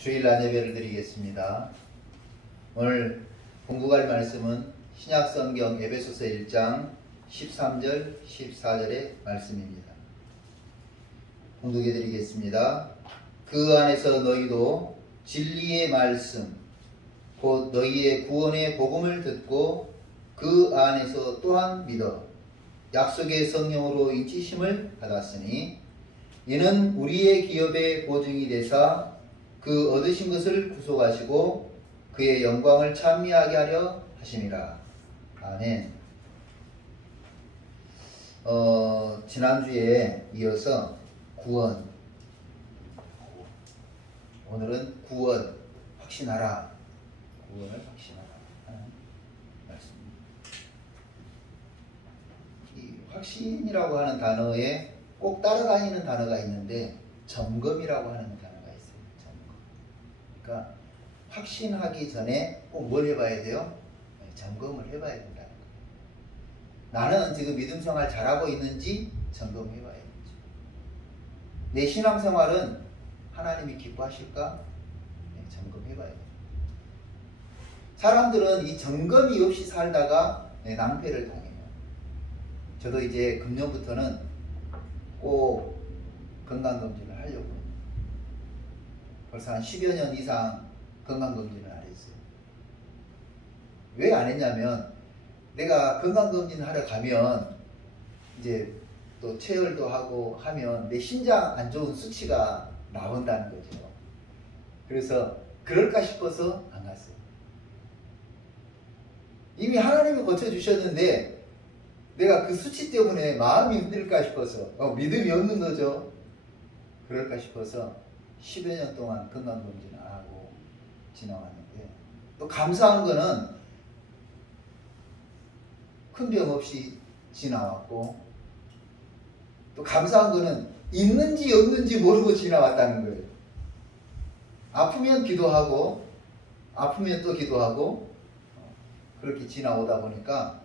주일날 예배를 드리겠습니다. 오늘 공부할 말씀은 신약성경 에베소서 1장 13절 14절의 말씀입니다. 공독해 드리겠습니다. 그 안에서 너희도 진리의 말씀 곧 너희의 구원의 복음을 듣고 그 안에서 또한 믿어 약속의 성령으로 인치심을 받았으니 이는 우리의 기업의 보증이 되사 그 얻으신 것을 구속하시고 그의 영광을 찬미하게 하려 하심이라. 아멘. 지난주에 이어서 구원, 오늘은 구원, 확신하라. 구원을 확신하라 하는 말씀입니다. 이 확신이라고 하는 단어에 꼭 따라다니는 단어가 있는데 점검이라고 하는 단어가 있어요. 점검. 그러니까 확신하기 전에 꼭 뭘 해봐야 돼요? 점검을 해봐야 된다는 거예요. 나는 지금 믿음 생활 잘하고 있는지 점검해봐야 되죠. 내 신앙생활은 하나님이 기뻐하실까? 점검해봐야 돼요. 사람들은 이 점검이 없이 살다가 낭패를 당해요. 저도 이제 금년부터는 꼭 건강검진을 하려고 해요. 벌써 한 10여 년 이상 건강검진을 안 했어요. 왜 안 했냐면 내가 건강검진 하러 가면 이제 또 체열도 하고 하면 내 신장 안 좋은 수치가 나온다는 거죠. 그래서 그럴까 싶어서 안 갔어요. 이미 하나님이 고쳐주셨는데 내가 그 수치 때문에 마음이 흔들릴까 싶어서 믿음이 없는 거죠. 그럴까 싶어서 10여 년 동안 건강검진 안 하고 지나왔는데 또 감사한 거는 큰 병 없이 지나왔고 또 감사한 거는 있는지 없는지 모르고 지나왔다는 거예요. 아프면 기도하고 아프면 또 기도하고 그렇게 지나오다 보니까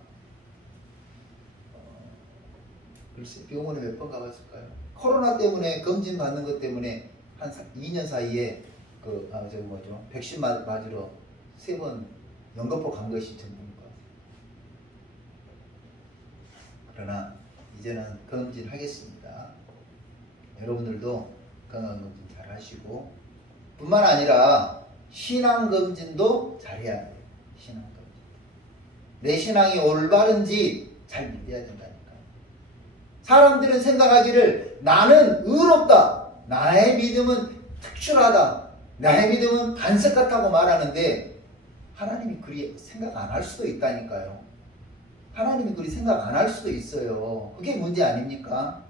글쎄 병원에 몇 번 가봤을까요? 코로나 때문에 검진 받는 것 때문에 한 2년 사이에 백신 맞으러 3번 연거포 간 것이 전부인 것 같아요. 그러나 이제는 검진 하겠습니다. 여러분들도 건강검진 잘 하시고 뿐만 아니라 신앙검진도 잘해야 돼요. 신앙검진. 내 신앙이 올바른지 잘 믿어야 된다니까. 사람들은 생각하기를 나는 의롭다. 나의 믿음은 특출하다. 나의 믿음은 반석 같다고 말하는데 하나님이 그리 생각 안 할 수도 있다니까요. 하나님이 그리 생각 안 할 수도 있어요. 그게 문제 아닙니까?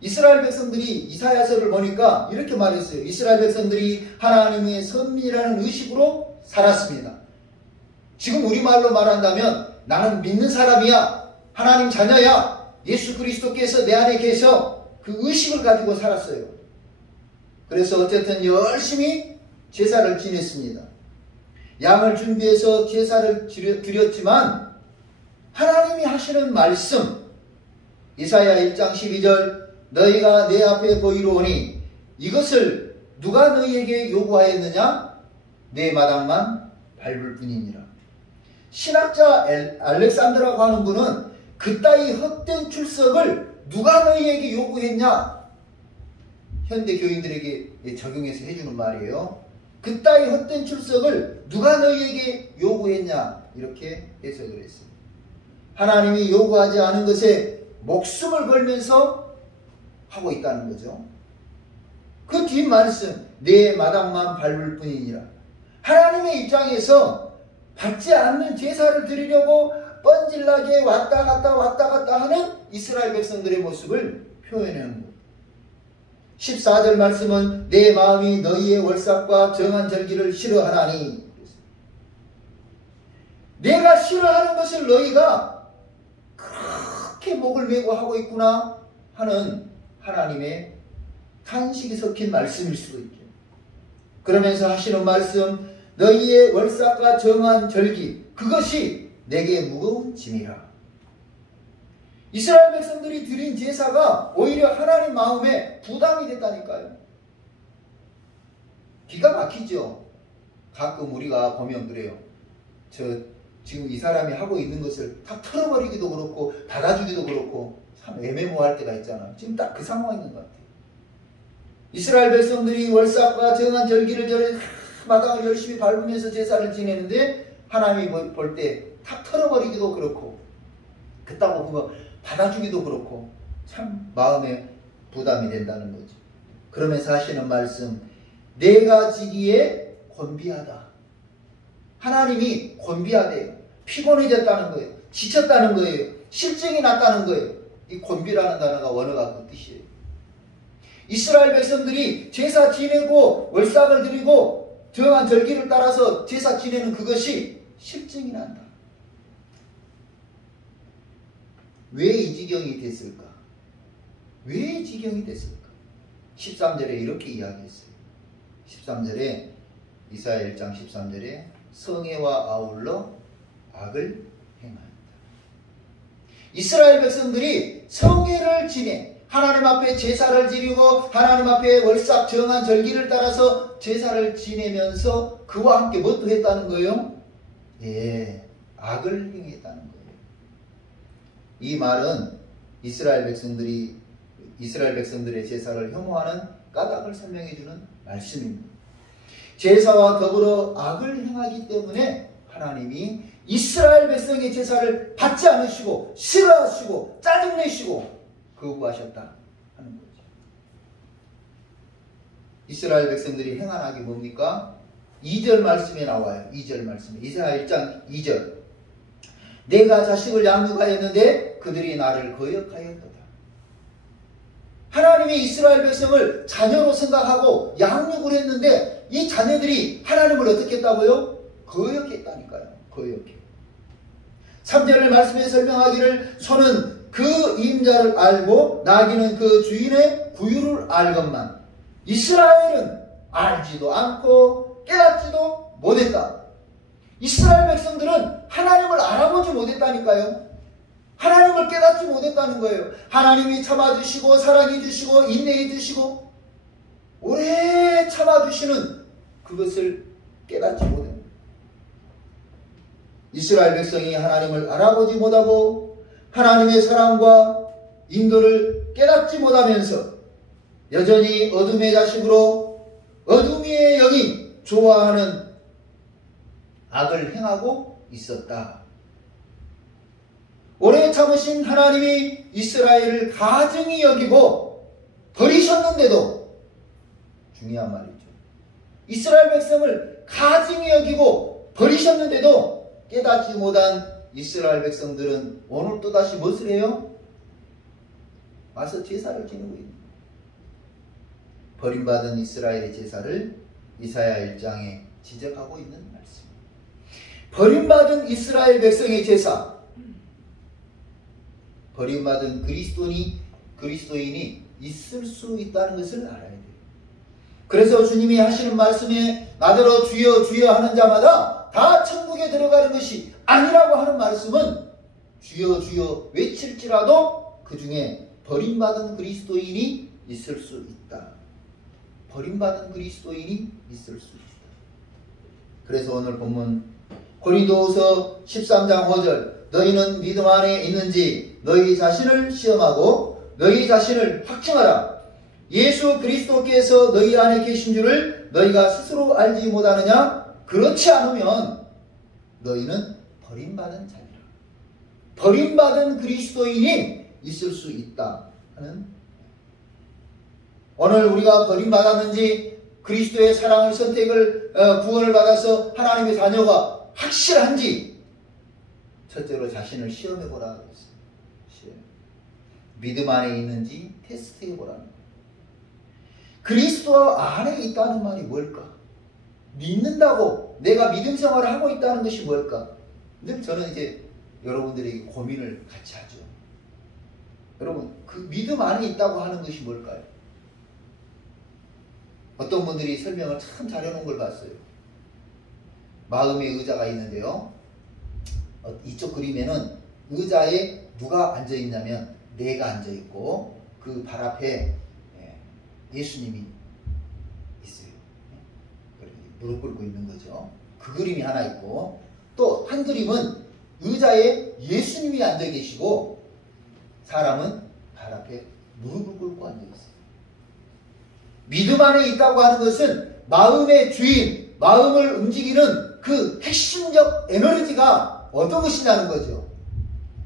이스라엘 백성들이 이사야서를 보니까 이렇게 말했어요. 이스라엘 백성들이 하나님의 선민이라는 의식으로 살았습니다. 지금 우리말로 말한다면 나는 믿는 사람이야. 하나님 자녀야. 예수 그리스도께서 내 안에 계셔. 그 의식을 가지고 살았어요. 그래서 어쨌든 열심히 제사를 지냈습니다. 양을 준비해서 제사를 드렸지만 하나님이 하시는 말씀 이사야 1장 12절 너희가 내 앞에 보이로오니 이것을 누가 너희에게 요구하였느냐? 내 마당만 밟을 뿐이니라. 신학자 알렉산더라고 하는 분은 그따위 헛된 출석을 누가 너희에게 요구했냐? 현대 교인들에게 적용해서 해주는 말이에요. 그따위 헛된 출석을 누가 너희에게 요구했냐? 이렇게 해석을 했습니다. 하나님이 요구하지 않은 것에 목숨을 걸면서 하고 있다는 거죠. 그 뒷말씀 내 마당만 밟을 뿐이니라. 하나님의 입장에서 받지 않는 제사를 드리려고 뻔질나게 왔다 갔다 하는 이스라엘 백성들의 모습을 표현하는 것. 14절 말씀은 내 마음이 너희의 월삭과 정한 절기를 싫어하나니 내가 싫어하는 것을 너희가 그렇게 목을 메고 하고 있구나 하는 하나님의 탄식이 섞인 말씀일 수도 있죠. 그러면서 하시는 말씀 너희의 월삭과 정한 절기 그것이 내게 무거운 짐이라. 이스라엘 백성들이 드린 제사가 오히려 하나님 마음에 부담이 됐다니까요. 기가 막히죠. 가끔 우리가 보면 그래요. 지금 이 사람이 하고 있는 것을 다 털어버리기도 그렇고 받아주기도 그렇고 참 애매모호할 때가 있잖아요. 지금 딱 그 상황인 것 같아요. 이스라엘 백성들이 월삭과 정한 절기를 마당을 열심히 밟으면서 제사를 지내는데 하나님이 볼 때 다 털어버리기도 그렇고 그따고 그거 받아주기도 그렇고 참 마음에 부담이 된다는 거죠. 그러면서 하시는 말씀, 내가 지기에 곤비하다. 하나님이 곤비하대요. 피곤해졌다는 거예요. 지쳤다는 거예요. 실증이 났다는 거예요. 이 곤비라는 단어가 원어가 그 뜻이에요. 이스라엘 백성들이 제사 지내고 월삭을 드리고 정한 절기를 따라서 제사 지내는 그것이 실증이 난다. 왜 이 지경이 됐을까? 왜 이 지경이 됐을까? 13절에 이렇게 이야기했어요. 13절에 이사야 1장 13절에 성애와 아울러 악을 행한다. 이스라엘 백성들이 성애를 지내 하나님 앞에 제사를 지르고 하나님 앞에 월삭 정한 절기를 따라서 제사를 지내면서 그와 함께 뭣도 했다는 거예요? 예, 악을 행했다는 거예요. 이 말은 이스라엘 백성들의 제사를 혐오하는 까닭을 설명해주는 말씀입니다. 제사와 더불어 악을 행하기 때문에 하나님이 이스라엘 백성의 제사를 받지 않으시고 싫어하시고 짜증내시고 거부하셨다 하는 거죠. 이스라엘 백성들이 행한 악이 뭡니까? 2절 말씀에 나와요. 2절 말씀에 이사야 1장 2절, 내가 자식을 양육하였는데 그들이 나를 거역하였도다. 하나님이 이스라엘 백성을 자녀로 생각하고 양육을 했는데 이 자녀들이 하나님을 어떻게 했다고요? 거역했다니까요. 거역해. 3절을 말씀에 설명하기를 소는 그 임자를 알고 나귀는 그 주인의 부유를 알건만 이스라엘은 알지도 않고 깨닫지도 못했다. 이스라엘 백성들은 하나님을 알아보지 못했다니까요. 하나님을 깨닫지 못했다는 거예요. 하나님이 참아주시고 사랑해주시고 인내해주시고 오래 참아주시는 그것을 깨닫지 못합니다. 이스라엘 백성이 하나님을 알아보지 못하고 하나님의 사랑과 인도를 깨닫지 못하면서 여전히 어둠의 자식으로 어둠의 영이 좋아하는 악을 행하고 있었다. 오래 참으신 하나님이 이스라엘을 가증히 여기고 버리셨는데도, 중요한 말이죠. 이스라엘 백성을 가증히 여기고 버리셨는데도 깨닫지 못한 이스라엘 백성들은 오늘 또다시 무엇을 해요? 와서 제사를 지내고 있는 거예요. 버림받은 이스라엘의 제사를 이사야 1장에 지적하고 있는 말씀. 버림받은 이스라엘 백성의 제사, 버림받은 그리스도인이 있을 수 있다는 것을 알아야 돼요. 그래서 주님이 하시는 말씀에 나더러 주여 주여 하는 자마다 다 천국에 들어가는 것이 아니라고 하는 말씀은 주여 주여 외칠지라도 그 중에 버림받은 그리스도인이 있을 수 있다. 버림받은 그리스도인이 있을 수 있다. 그래서 오늘 본문 고린도후서 13장 5절, 너희는 믿음 안에 있는지 너희 자신을 시험하고 너희 자신을 확증하라. 예수 그리스도께서 너희 안에 계신 줄을 너희가 스스로 알지 못하느냐? 그렇지 않으면 너희는 버림받은 자니라. 버림받은 그리스도인이 있을 수 있다 하는, 오늘 우리가 버림받았는지 그리스도의 사랑을 선택을 구원을 받아서 하나님의 자녀가 확실한지 첫째로 자신을 시험해보라 그랬어요. 믿음 안에 있는지 테스트해보라는 거예요. 그리스도 안에 있다는 말이 뭘까? 믿는다고 내가 믿음 생활을 하고 있다는 것이 뭘까? 근데 저는 이제 여러분들에게 고민을 같이 하죠. 여러분, 그 믿음 안에 있다고 하는 것이 뭘까요? 어떤 분들이 설명을 참 잘해놓은 걸 봤어요. 마음의 의자가 있는데요, 이쪽 그림에는 의자에 누가 앉아있냐면 내가 앉아있고 그 발 앞에 예수님이 있어요. 무릎 꿇고 있는 거죠. 그 그림이 하나 있고, 또 한 그림은 의자에 예수님이 앉아 계시고 사람은 발 앞에 무릎을 꿇고 앉아 있어요. 믿음 안에 있다고 하는 것은 마음의 주인, 마음을 움직이는 그 핵심적 에너지가 어떤 것이냐는 거죠.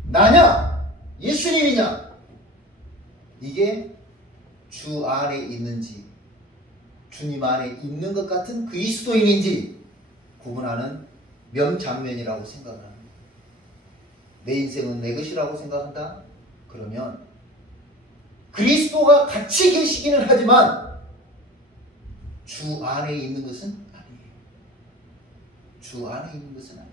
나냐? 예수님이냐? 이게 주 안에 있는지, 주님 안에 있는 것 같은 그리스도인인지 구분하는 명장면이라고 생각을 합니다. 내 인생은 내 것이라고 생각한다? 그러면 그리스도가 같이 계시기는 하지만 주 안에 있는 것은 아니에요. 주 안에 있는 것은 아니에요.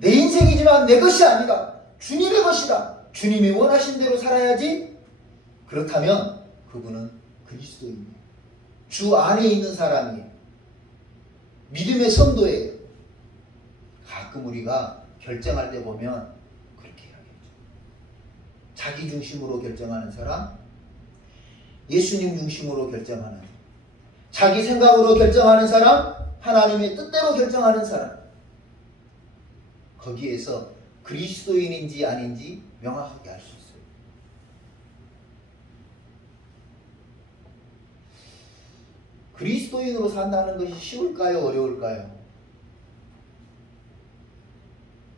내 인생이지만 내 것이 아니다. 주님의 것이다. 주님이 원하신 대로 살아야지. 그렇다면 그분은 그리스도입니다. 주 안에 있는 사람이에요. 믿음의 성도예요. 가끔 우리가 결정할 때 보면 그렇게 이야기하죠. 자기 중심으로 결정하는 사람, 예수님 중심으로 결정하는, 자기 생각으로 결정하는 사람, 하나님의 뜻대로 결정하는 사람. 거기에서 그리스도인인지 아닌지 명확하게 알 수 있어요. 그리스도인으로 산다는 것이 쉬울까요? 어려울까요?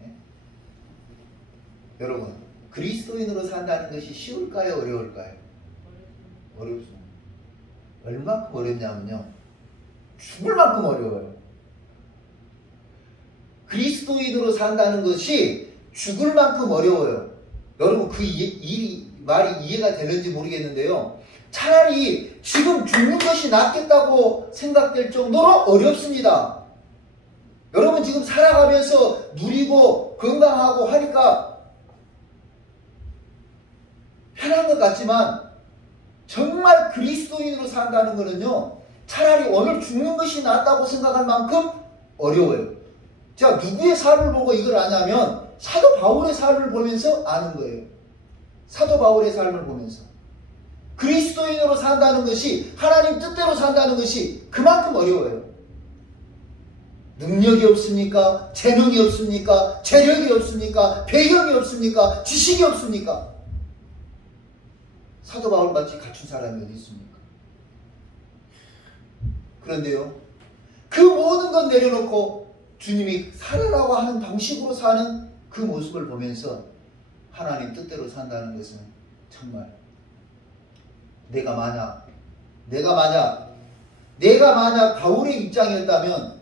네? 여러분, 그리스도인으로 산다는 것이 쉬울까요? 어려울까요? 어렵습니다. 얼마큼 어렵냐면요, 죽을 만큼 어려워요. 그리스도인으로 산다는 것이 죽을 만큼 어려워요. 여러분, 그 말이 이해가 되는지 모르겠는데요, 차라리 지금 죽는 것이 낫겠다고 생각될 정도로 어렵습니다. 여러분, 지금 살아가면서 누리고 건강하고 하니까 편한 것 같지만 정말 그리스도인으로 산다는 것은요, 차라리 오늘 죽는 것이 낫다고 생각할 만큼 어려워요. 자, 누구의 삶을 보고 이걸 아냐면 사도 바울의 삶을 보면서 아는 거예요. 사도 바울의 삶을 보면서 그리스도인으로 산다는 것이, 하나님 뜻대로 산다는 것이 그만큼 어려워요. 능력이 없습니까? 재능이 없습니까? 재력이 없습니까? 배경이 없습니까? 지식이 없습니까? 사도 바울같이 갖춘 사람이 어디 있습니까? 그런데요, 그 모든 건 내려놓고 주님이 살아라고 하는 방식으로 사는 그 모습을 보면서 하나님 뜻대로 산다는 것은 정말 내가 만약 바울의 입장이었다면,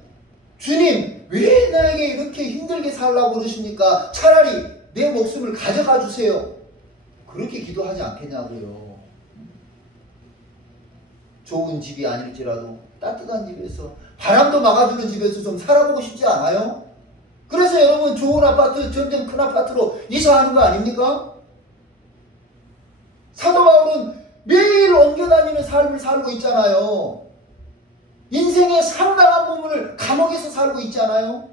주님 왜 나에게 이렇게 힘들게 살라고 그러십니까? 차라리 내 목숨을 가져가 주세요. 그렇게 기도하지 않겠냐고요. 좋은 집이 아닐지라도 따뜻한 집에서, 바람도 막아주는 집에서 좀 살아보고 싶지 않아요? 그래서 여러분, 좋은 아파트, 점점 큰 아파트로 이사하는 거 아닙니까? 사도 바울은 매일 옮겨다니는 삶을 살고 있잖아요. 인생의 상당한 부분을 감옥에서 살고 있잖아요.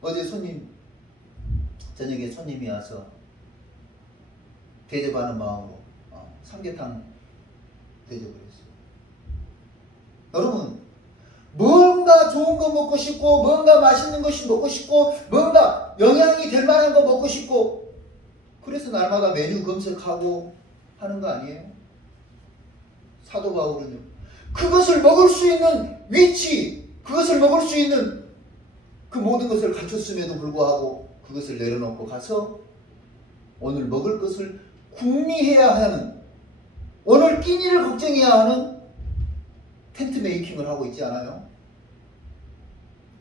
어제 저녁에 손님이 와서 대접하는 마음으로 삼계탕 대접을 했어요. 여러분, 뭔가 좋은 거 먹고 싶고, 뭔가 맛있는 것이 먹고 싶고, 뭔가 영양이 될 만한 거 먹고 싶고, 그래서 날마다 메뉴 검색하고 하는 거 아니에요? 사도 바울은요, 그것을 먹을 수 있는 위치, 그것을 먹을 수 있는 그 모든 것을 갖췄음에도 불구하고 그것을 내려놓고 가서 오늘 먹을 것을 궁리해야 하는, 오늘 끼니를 걱정해야 하는 텐트 메이킹을 하고 있지 않아요?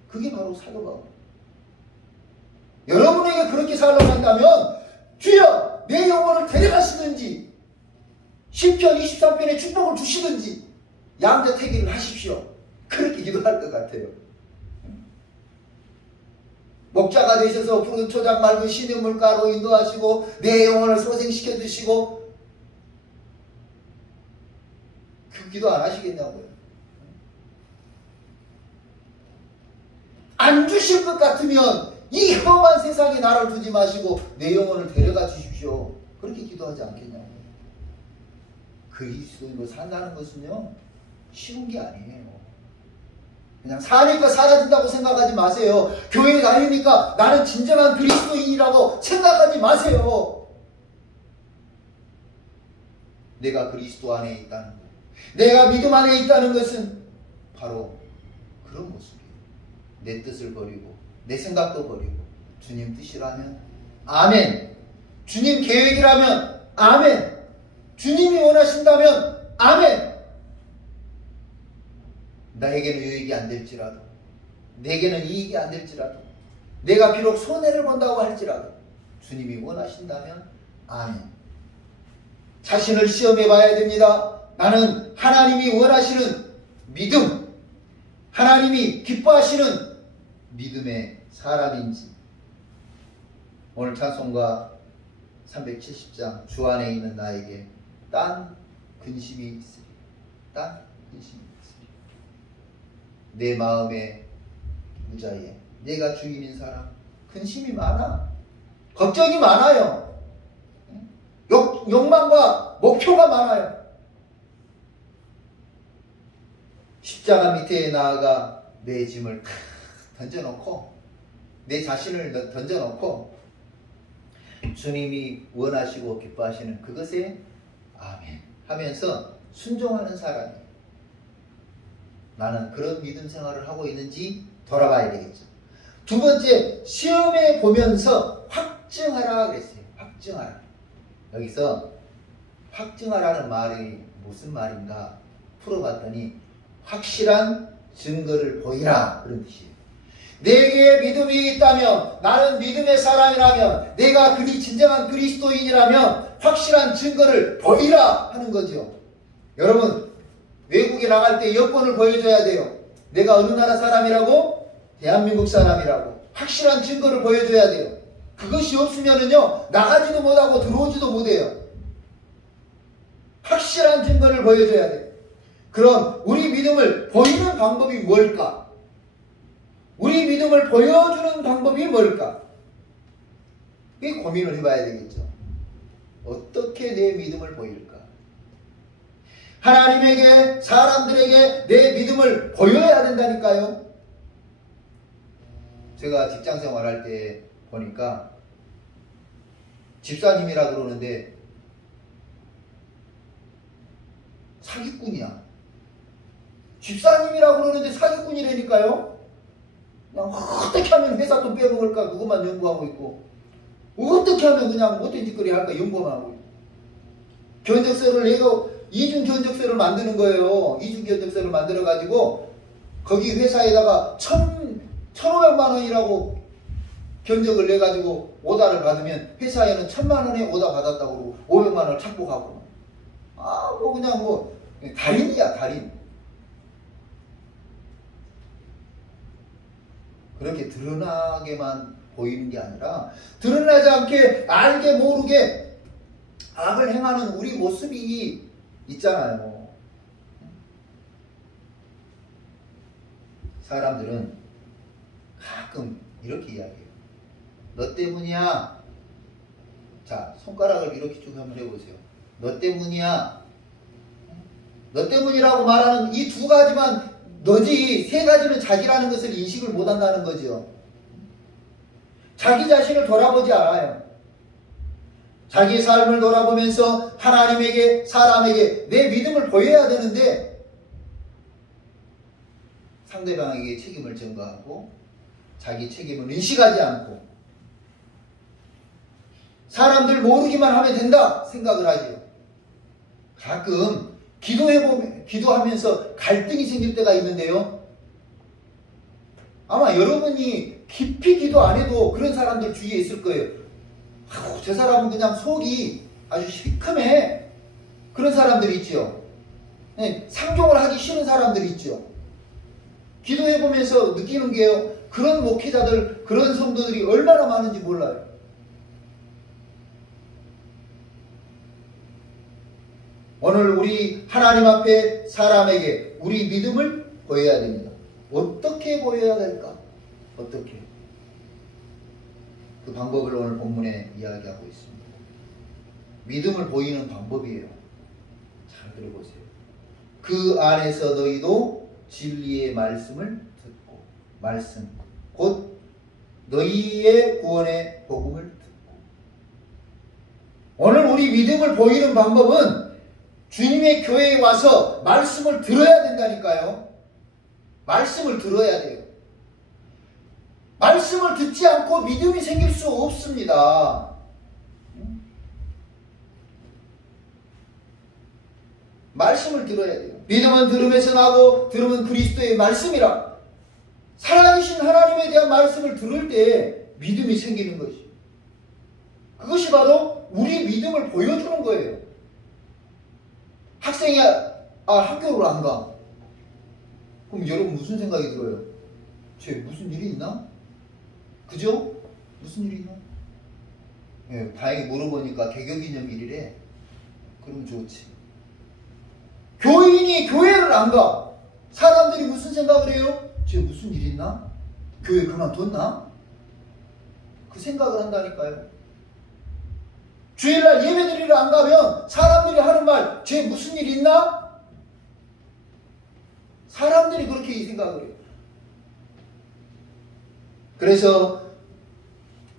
그게 바로 사도 바울. 여러분에게 그렇게 살라고 한다면 주여 내 영혼을 데려가시든지, 시편 23편에 축복을 주시든지 양자택일을 하십시오. 그렇게 기도할 것 같아요. 목자가 되셔서 푸른 초장 맑은 신의 물가로 인도하시고 내 영혼을 소생시켜 주시고, 그 기도 안 하시겠냐고요. 안 주실 것 같으면 이 험한 세상에 나를 두지 마시고 내 영혼을 데려가 주십시오. 그렇게 기도하지 않겠냐고요. 그리스도인으로 산다는 것은요, 쉬운 게 아니에요. 그냥 사니까 사라진다고 생각하지 마세요. 교회 다니니까 나는 진정한 그리스도인이라고 생각하지 마세요. 내가 그리스도 안에 있다는 것, 내가 믿음 안에 있다는 것은 바로 그런 모습이에요. 내 뜻을 버리고 내 생각도 버리고 주님 뜻이라면 아멘, 주님 계획이라면 아멘, 주님이 원하신다면 아멘. 나에게는 유익이 안 될지라도, 내게는 이익이 안 될지라도, 내가 비록 손해를 본다고 할지라도 주님이 원하신다면 아멘. 자신을 시험해 봐야 됩니다. 나는 하나님이 원하시는 믿음, 하나님이 기뻐하시는 믿음의 사람인지. 오늘 찬송가 370장 주 안에 있는 나에게 딴 근심이 있으리, 딴 근심이 있으리. 내 마음의 무자에 내가 주인인 사람, 근심이 많아, 걱정이 많아요, 욕망과 목표가 많아요. 십자가 밑에 나아가 내 짐을 던져놓고, 내 자신을 던져놓고 주님이 원하시고 기뻐하시는 그것에 아멘 하면서 순종하는 사람이에요. 나는 그런 믿음 생활을 하고 있는지 돌아봐야 되겠죠. 두 번째, 시험해 보면서 확증하라 그랬어요. 확증하라. 여기서 확증하라는 말이 무슨 말인가 풀어봤더니 확실한 증거를 보이라, 그런 뜻이에요. 내게 믿음이 있다면, 나는 믿음의 사람이라면, 내가 진정한 그리스도인이라면 확실한 증거를 보이라 하는 거죠. 여러분, 외국에 나갈 때 여권을 보여줘야 돼요. 내가 어느 나라 사람이라고? 대한민국 사람이라고. 확실한 증거를 보여줘야 돼요. 그것이 없으면은요, 나가지도 못하고 들어오지도 못해요. 확실한 증거를 보여줘야 돼요. 그럼 우리 믿음을 보이는 방법이 뭘까? 우리 믿음을 보여주는 방법이 뭘까? 이 고민을 해봐야 되겠죠. 어떻게 내 믿음을 보일까? 하나님에게, 사람들에게 내 믿음을 보여야 된다니까요. 제가 직장 생활할 때 보니까 집사님이라 그러는데 사기꾼이야. 집사님이라 그러는데 사기꾼이라니까요. 그냥 어떻게 하면 회사 돈 빼먹을까 그것만 연구하고 있고, 어떻게 하면 그냥 못된 짓거리 할까 연구만 하고 있고, 견적서를 내가 이중 견적서를 만드는 거예요. 이중 견적서를 만들어 가지고 거기 회사에다가 1,500만 원이라고 견적을 내 가지고 오다를 받으면 회사에는 1,000만 원에 오다 받았다고 그러고 500만 원을 찾고 가고, 뭐 그냥 뭐 달인이야, 달인. 그렇게 드러나게만 보이는 게 아니라 드러나지 않게 알게 모르게 악을 행하는 우리 모습이 있잖아요. 사람들은 가끔 이렇게 이야기해요. 너 때문이야. 자, 손가락을 이렇게 쭉 한번 해보세요. 너 때문이야. 너 때문이라고 말하는 이 두 가지만 너지, 세 가지는 자기라는 것을 인식을 못한다는 거죠. 자기 자신을 돌아보지 않아요. 자기 삶을 돌아보면서 하나님에게, 사람에게 내 믿음을 보여야 되는데 상대방에게 책임을 전가하고 자기 책임을 인식하지 않고 사람들 모르기만 하면 된다 생각을 하죠. 가끔 기도하면서 갈등이 생길 때가 있는데요. 아마 여러분이 깊이 기도 안 해도 그런 사람들 주위에 있을 거예요. 저 사람은 그냥 속이 아주 시큼해. 그런 사람들이 있죠. 상종을 하기 싫은 사람들이 있죠. 기도해보면서 느끼는 게요, 그런 목회자들, 그런 성도들이 얼마나 많은지 몰라요. 오늘 우리 하나님 앞에 사람에게 우리 믿음을 보여야 됩니다. 어떻게 보여야 될까? 어떻게? 그 방법을 오늘 본문에 이야기하고 있습니다. 믿음을 보이는 방법이에요. 잘 잘 들어보세요. 그 안에서 너희도 진리의 말씀을 듣고, 말씀 곧 너희의 구원의 복음을 듣고. 오늘 우리 믿음을 보이는 방법은 주님의 교회에 와서 말씀을 들어야 된다니까요. 말씀을 들어야 돼요. 말씀을 듣지 않고 믿음이 생길 수 없습니다. 말씀을 들어야 돼요. 믿음은 들음에서 나고 들음은 그리스도의 말씀이라. 살아계신 하나님에 대한 말씀을 들을 때 믿음이 생기는 것이. 그것이 바로 우리 믿음을 보여주는 거예요. 학생이 학교를 안 가. 그럼 여러분 무슨 생각이 들어요? 쟤 무슨 일이 있나? 그죠? 무슨 일이 있나? 예, 다행히 물어보니까 개교기념일이래. 그럼 좋지. 교인이 교회를 안 가. 사람들이 무슨 생각을 해요? 쟤 무슨 일 있나? 교회 그만뒀나? 그 생각을 한다니까요. 주일날 예배드리러 안 가면 사람들이 하는 말, 쟤 무슨 일 있나? 사람들이 그렇게 생각을 해요. 그래서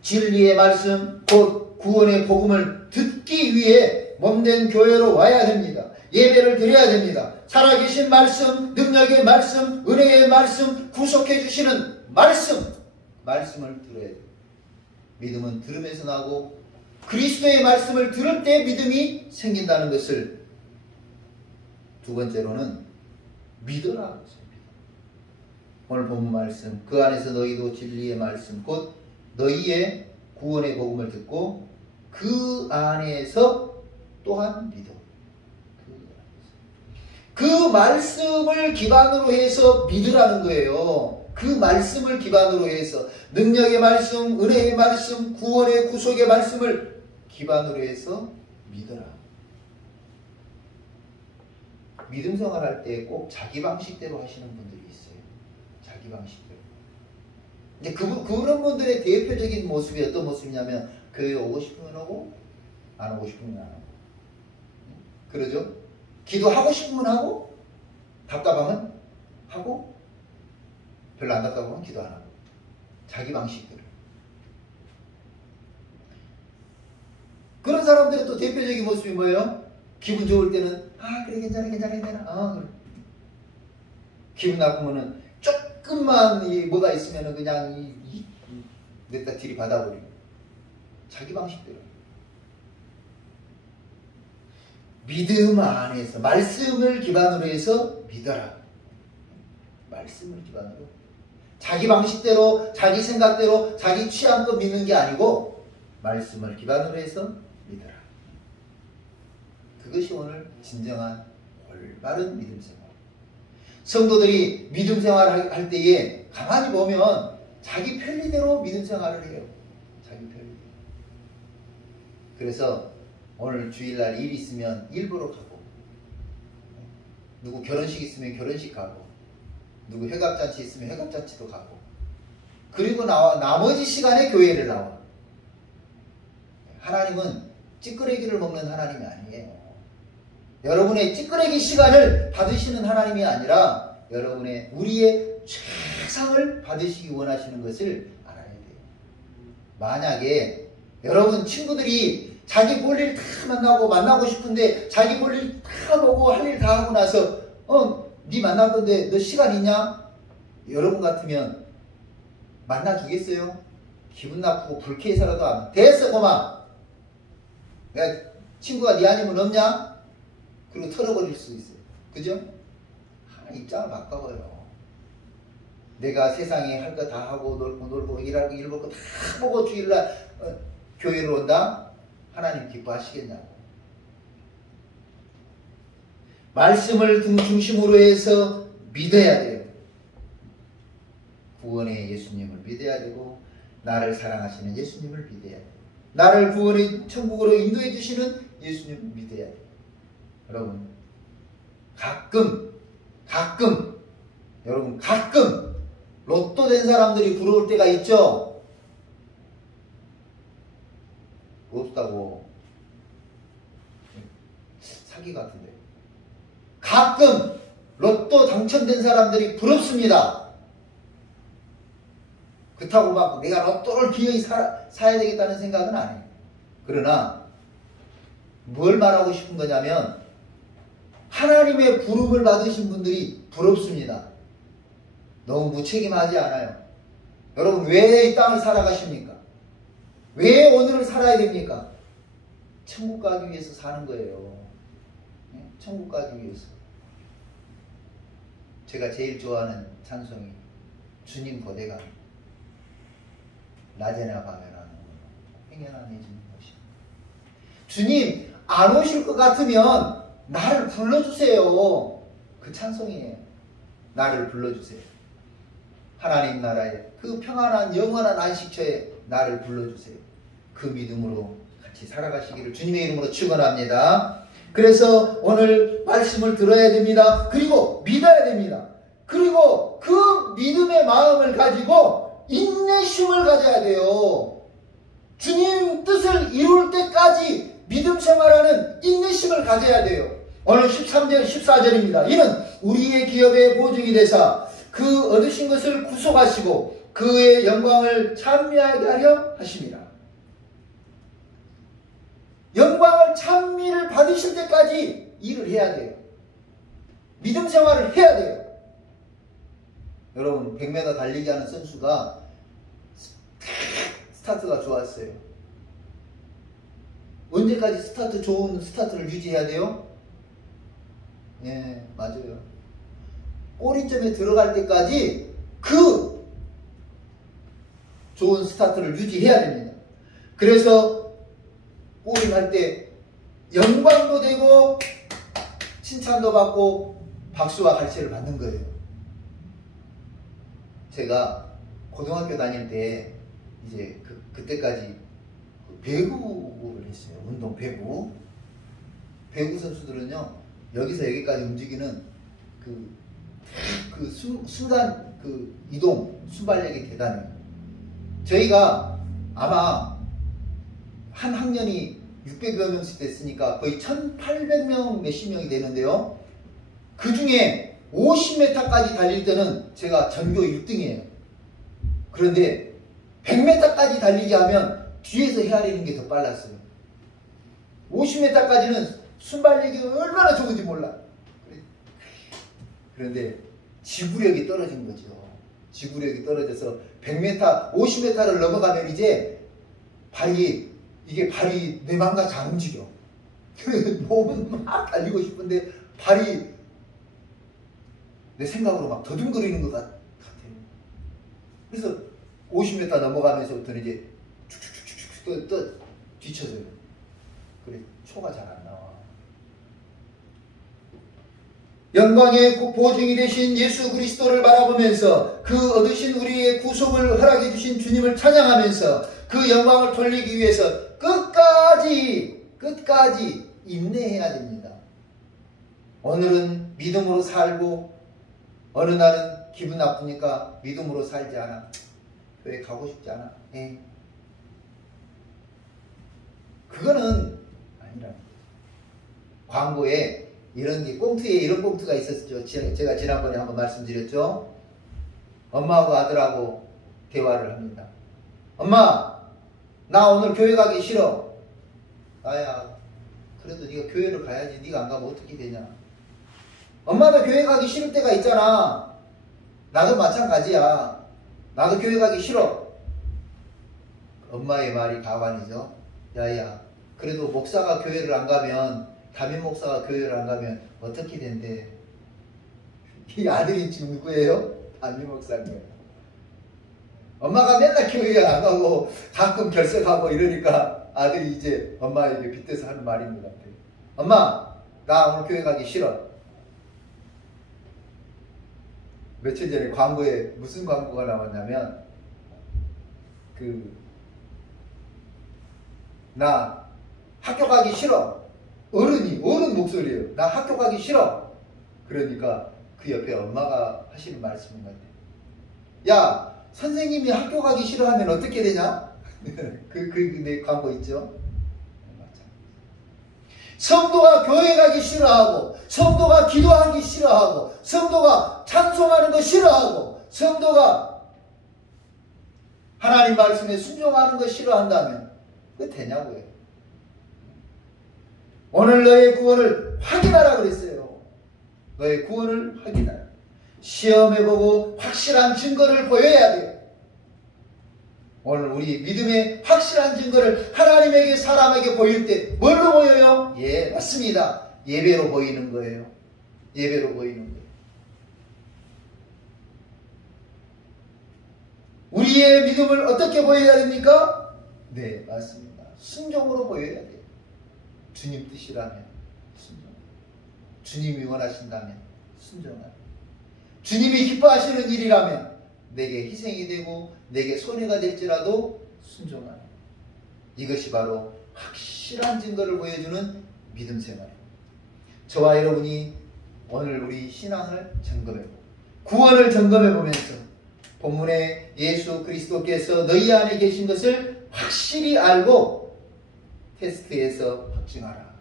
진리의 말씀, 곧 구원의 복음을 듣기 위해 몸된 교회로 와야 됩니다. 예배를 드려야 됩니다. 살아계신 말씀, 능력의 말씀, 은혜의 말씀, 구속해 주시는 말씀을 들어야 돼요. 믿음은 들음에서 나고 그리스도의 말씀을 들을 때 믿음이 생긴다는 것을. 두 번째로는 믿어라. 오늘 본문 말씀, 그 안에서 너희도 진리의 말씀 곧 너희의 구원의 복음을 듣고 그 안에서 또한 믿어. 그 말씀을 기반으로 해서 믿으라는 거예요. 그 말씀을 기반으로 해서 능력의 말씀, 은혜의 말씀, 구원의 구속의 말씀을 기반으로 해서 믿어라. 믿음 생활할 때 꼭 자기 방식대로 하시는 분들이 있어요. 자기 방식대로. 근데 그런 분들의 대표적인 모습이 어떤 모습이냐면 교회 오고 싶으면 오고 안 오고 싶으면 안 오고. 그러죠? 기도하고 싶으면 하고 답답하면 하고 별로 안 답답하면 기도 안 하고. 자기 방식대로. 그런 사람들의 또 대표적인 모습이 뭐예요? 기분 좋을 때는 그래 괜찮아 그래. 기분 나쁘면은 조금만 뭐가 있으면은 그냥 냈다 들이받아버리고. 자기 방식대로. 믿음 안에서 말씀을 기반으로 해서 믿어라. 말씀을 기반으로. 자기 방식대로, 자기 생각대로, 자기 취향껏 믿는 게 아니고 말씀을 기반으로 해서 믿어라. 그것이 오늘 진정한 올바른 믿음 생활. 성도들이 믿음 생활을 할 때에 가만히 보면 자기 편리대로 믿음 생활을 해요. 자기 편리대로. 그래서 오늘 주일날 일 있으면 일 보러 가고, 누구 결혼식 있으면 결혼식 가고, 누구 회갑잔치 있으면 회갑잔치도 가고, 그리고 나머지 시간에 교회를 나와. 하나님은 찌끄레기를 먹는 하나님이 아니에요. 여러분의 찌끄레기 시간을 받으시는 하나님이 아니라 우리의 최상을 받으시기 원하시는 것을 알아야 돼요. 만약에 여러분 친구들이 자기 볼 일 다 만나고 싶은데 자기 볼 일 다 보고 할 일 다 하고 나서 네 만날 건데 너 시간 있냐? 여러분 같으면 만나주겠어요? 기분 나쁘고 불쾌해서라도 안 됐어 고마. 친구가 네 아니면 없냐? 그리고 털어버릴 수 있어요. 그죠? 입장을 바꿔봐요. 내가 세상에 할 거 다 하고 놀고 일할 거 일 먹고 다 보고 주일날 교회로 온다? 하나님 기뻐하시겠냐고. 말씀을 중심으로 해서 믿어야 돼요. 구원의 예수님을 믿어야 되고 나를 사랑하시는 예수님을 믿어야 돼요. 나를 구원의 천국으로 인도해 주시는 예수님을 믿어야 돼요. 여러분 가끔 로또 된 사람들이 부러울 때가 있죠? 없다고. 사기 같은데. 가끔 로또 당첨된 사람들이 부럽습니다. 그렇다고 막 내가 로또를 기어이 사야 되겠다는 생각은 안 해요. 그러나 뭘 말하고 싶은 거냐면 하나님의 부름을 받으신 분들이 부럽습니다. 너무 무책임하지 않아요. 여러분 왜 이 땅을 살아가십니까? 왜 오늘을 살아야 됩니까? 천국 가기 위해서 사는 거예요. 천국 가기 위해서. 제가 제일 좋아하는 찬송이 주님 거대가 낮에나 밤에나 행여나 내 주님 오시. 주님 안 오실 것 같으면 나를 불러주세요. 그 찬송이에요. 나를 불러주세요. 하나님 나라에 그 평안한 영원한 안식처에 나를 불러주세요. 그 믿음으로 같이 살아가시기를 주님의 이름으로 축원합니다. 그래서 오늘 말씀을 들어야 됩니다. 그리고 믿어야 됩니다. 그리고 그 믿음의 마음을 가지고 인내심을 가져야 돼요. 주님 뜻을 이룰 때까지 믿음 생활하는 인내심을 가져야 돼요. 오늘 13절 14절입니다. 이는 우리의 기업의 보증이 되사 그 얻으신 것을 구속하시고 그의 영광을 찬미하게 하려 하십니다. 영광을 찬미를 받으실 때까지 일을 해야 돼요. 믿음 생활을 해야 돼요. 여러분 100m 달리기 하는 선수가 스타트가 좋았어요. 언제까지 좋은 스타트를 유지해야 돼요? 예, 맞아요. 꼬리점에 들어갈 때까지 그 좋은 스타트를 유지해야 됩니다. 그래서 꼬리할 때 영광도 되고 칭찬도 받고 박수와 갈채를 받는 거예요. 제가 고등학교 다닐 때 이제 그때까지 배구를 했어요. 운동 배구. 배구 선수들은요 여기서 여기까지 움직이는 순간 이동 순발력이 대단해요. 저희가 아마 한 학년이 600여 명씩 됐으니까 거의 1800명 몇십 명이 되는데요. 그 중에 50m까지 달릴 때는 제가 전교 1등이에요. 그런데 100m까지 달리기 하면 뒤에서 헤아리는 게 더 빨랐어요. 50m까지는 순발력이 얼마나 좋은지 몰라. 그런데 지구력이 떨어진 거죠. 지구력이 떨어져서 100m, 50m를 넘어가면 이제 발이 내 맘같이 안 움직여. 몸은 막 달리고 싶은데 발이 내 생각으로 막 더듬거리는 것 같아요. 그래서 50m 넘어가면서부터는 이제 축축축축 또 뒤쳐져요. 그래 초가 잘 안 나와. 영광의 보증이 되신 예수 그리스도를 바라보면서 그 얻으신 우리의 구속을 허락해 주신 주님을 찬양하면서 그 영광을 돌리기 위해서 끝까지 인내해야 됩니다. 오늘은 믿음으로 살고 어느 날은 기분 나쁘니까 믿음으로 살지 않아. 교회 가고 싶지 않아. 에이. 그거는 아니라. 광고에 꽁트에 이런 꽁트가 있었죠. 제가 지난번에 한번 말씀드렸죠. 엄마하고 아들하고 대화를 합니다. 엄마, 나 오늘 교회 가기 싫어. 나야, 그래도 네가 교회를 가야지. 네가 안 가면 어떻게 되냐. 엄마도 교회 가기 싫을 때가 있잖아. 나도 마찬가지야. 나도 교회 가기 싫어. 엄마의 말이 가관이죠. 야야, 그래도 목사가 교회를 안 가면, 담임 목사가 교회를 안 가면 어떻게 된대? 이 아들이 지금 누구예요? 담임 목사님. 엄마가 맨날 교회 안 가고 가끔 결석하고 이러니까 아들이 이제 엄마에게 빗대서 하는 말인 것 같아요. 엄마, 나 오늘 교회 가기 싫어. 며칠 전에 광고에 무슨 광고가 나왔냐면 나 학교 가기 싫어. 어른 목소리예요. 나 학교 가기 싫어. 그러니까 그 옆에 엄마가 하시는 말씀인 것 같아요. 야, 선생님이 학교 가기 싫어하면 어떻게 되냐? 내 광고 있죠? 맞아. 성도가 교회 가기 싫어하고, 성도가 기도하기 싫어하고, 성도가 찬송하는 거 싫어하고, 성도가 하나님 말씀에 순종하는 거 싫어한다면 그거 되냐고요. 오늘 너의 구원을 확인하라 그랬어요. 너의 구원을 확인하라. 시험해보고 확실한 증거를 보여야 돼요. 오늘 우리 믿음의 확실한 증거를 하나님에게, 사람에게 보일 때 뭘로 보여요? 예, 맞습니다. 예배로 보이는 거예요. 예배로 보이는 거예요. 우리의 믿음을 어떻게 보여야 됩니까? 네, 맞습니다. 순종으로 보여야 돼요. 주님 뜻이라면 순종. 주님이 원하신다면 순종하라. 주님이 기뻐하시는 일이라면 내게 희생이 되고 내게 손해가 될지라도 순종하라. 이것이 바로 확실한 증거를 보여주는 믿음 생활입니다. 저와 여러분이 오늘 우리 신앙을 점검해보고 구원을 점검해보면서 본문에 예수 그리스도께서 너희 안에 계신 것을 확실히 알고 테스트에서 확증하라.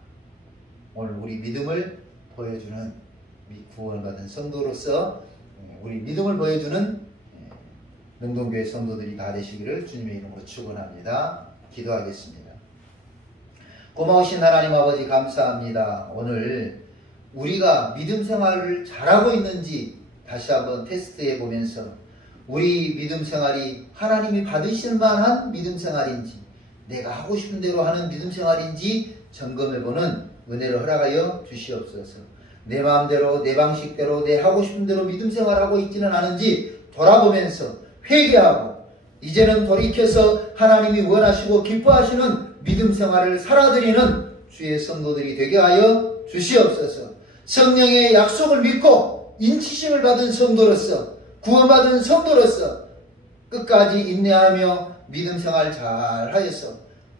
오늘 우리 믿음을 보여주는 구원받은 성도로서 우리 믿음을 보여주는 능동교회 성도들이 다 되시기를 주님의 이름으로 축원합니다. 기도하겠습니다. 고마우신 하나님 아버지 감사합니다. 오늘 우리가 믿음 생활을 잘하고 있는지 다시 한번 테스트해 보면서 우리 믿음 생활이 하나님이 받으실 만한 믿음 생활인지 내가 하고 싶은 대로 하는 믿음 생활인지 점검해 보는 은혜를 허락하여 주시옵소서. 내 마음대로 내 방식대로 내 하고 싶은 대로 믿음 생활하고 있지는 않은지 돌아보면서 회개하고 이제는 돌이켜서 하나님이 원하시고 기뻐하시는 믿음 생활을 살아드리는 주의 성도들이 되게 하여 주시옵소서. 성령의 약속을 믿고 인치심을 받은 성도로서 구원받은 성도로서 끝까지 인내하며 믿음 생활 잘하여서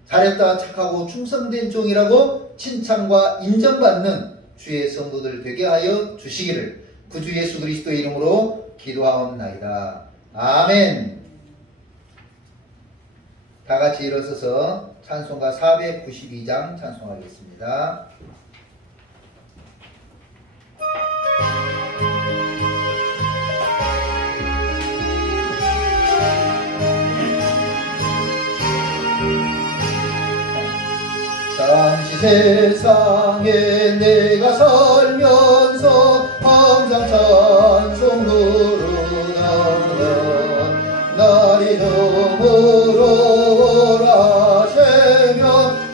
잘했다 착하고 충성된 종이라고 칭찬과 인정받는 주의 성도들 되게 하여 주시기를 구주 예수 그리스도의 이름으로 기도하옵나이다. 아멘. 다 같이 일어서서 찬송가 492장 찬송하겠습니다. 잠시 세상에 내가 살면서 항상 찬송 부르다가 날이 너무로 오라시며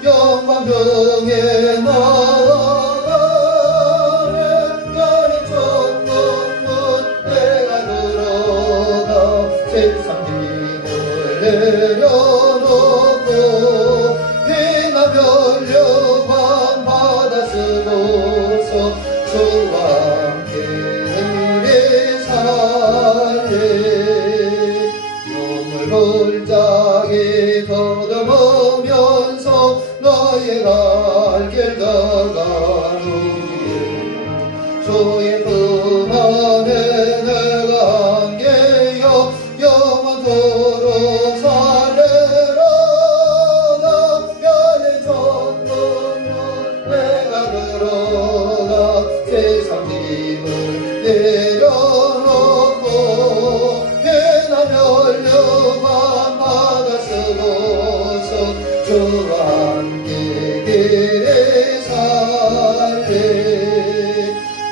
영광중에 나아가네. 별이 천문문 내가 들어가 세상 짐을 내려놓고 멸려만 받아 쓰고서 주와 함께 은혜 살래. 눈물 골짜기 더듬으면서 너의 갈 길 나간 후에 주의 품 안에 내가 안겨요 영원토록 살래라. 세상 짐을 내려놓고 해나 멸려만 받아 쓰고서 주와 함께 길에 살래.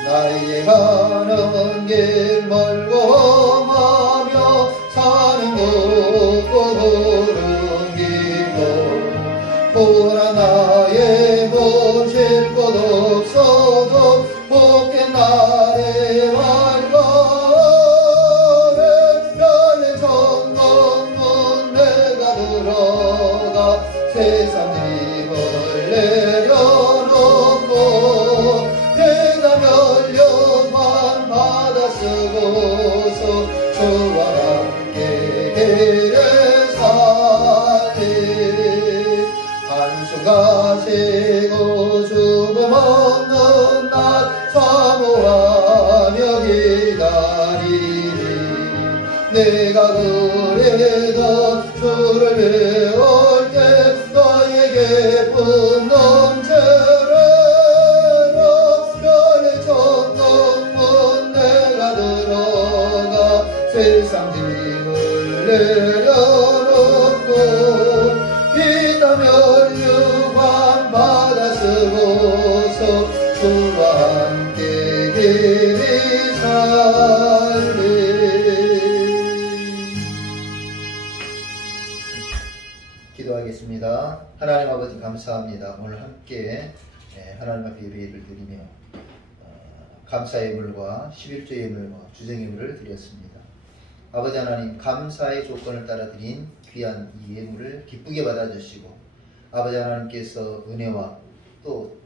나의 가는 길 멀고 험하며 사는 곳 고른 길도 보라 나의 몸 쉴 곳 없어도 복된 날에 말가에 별의 천국문 내가 들어가 세상 짐을 내려놓고 해가 멸려만 받아 쓰고서 주와 함께 길에 살리. 한숨 가시고 죽음 없는 날 사모하며 기다리리. 내가 그래도 주를 배울 때 너에게 품 넘쳐라. 기도하겠습니다. 하나님 아버지 감사합니다. 오늘 함께 하나님 앞에 예배를 드리며 감사의 예물과 11조 예물과 주정 예물을 드렸습니다. 아버지 하나님, 감사의 조건을 따라 드린 귀한 이 예물을 기쁘게 받아주시고 아버지 하나님께서 은혜와 또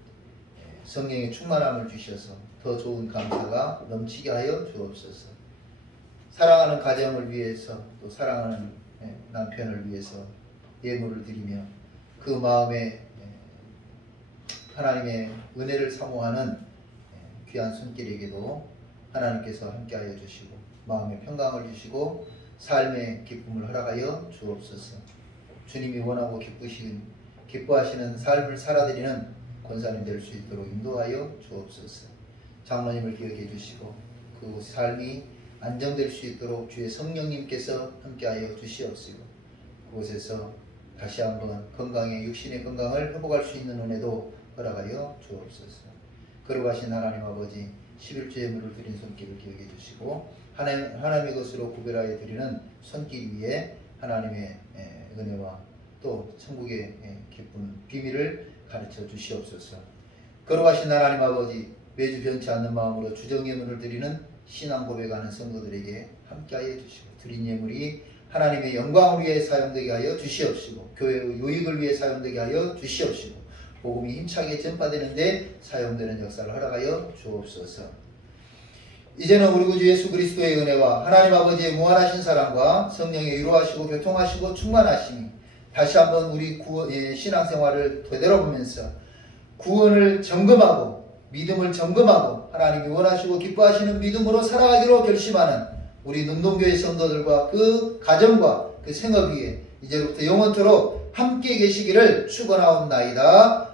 성령의 충만함을 주셔서 더 좋은 감사가 넘치게 하여 주옵소서. 사랑하는 가정을 위해서 또 사랑하는 남편을 위해서 예물을 드리며 그 마음에 하나님의 은혜를 사모하는 귀한 손길에게도 하나님께서 함께하여 주시고 마음의 평강을 주시고 삶의 기쁨을 허락하여 주옵소서. 주님이 원하고 기뻐하시는 삶을 살아드리는 권사님 될 수 있도록 인도하여 주옵소서. 장로님을 기억해 주시고 그 삶이 안정될 수 있도록 주의 성령님께서 함께하여 주시옵시고 그곳에서 다시 한번 건강의 육신의 건강을 회복할 수 있는 은혜도 허락하여 주옵소서. 거룩하신 하나님 아버지, 11조 예물을 드린 손길을 기억해 주시고 하나님의 것으로 구별하여 드리는 손길 위에 하나님의 은혜와 또 천국의 기쁜 비밀을 가르쳐 주시옵소서. 거룩하신 하나님 아버지, 매주 변치 않는 마음으로 주정 예물을 드리는 신앙 고백하는 성도들에게 함께하여 주시고 드린 예물이 하나님의 영광을 위해 사용되게 하여 주시옵시고 교회의 유익을 위해 사용되게 하여 주시옵시고 복음이 힘차게 전파되는데 사용되는 역사를 허락하여 주옵소서. 이제는 우리 구주 예수 그리스도의 은혜와 하나님 아버지의 무한하신 사랑과 성령의 위로하시고 교통하시고 충만하심이 다시 한번 우리 신앙생활을 되돌아보면서 구원을 점검하고 믿음을 점검하고 하나님이 원하시고 기뻐하시는 믿음으로 살아가기로 결심하는 우리 능동교회 성도들과 그 가정과 그 생업 위에 이제부터 영원토록 함께 계시기를 축원하옵나이다.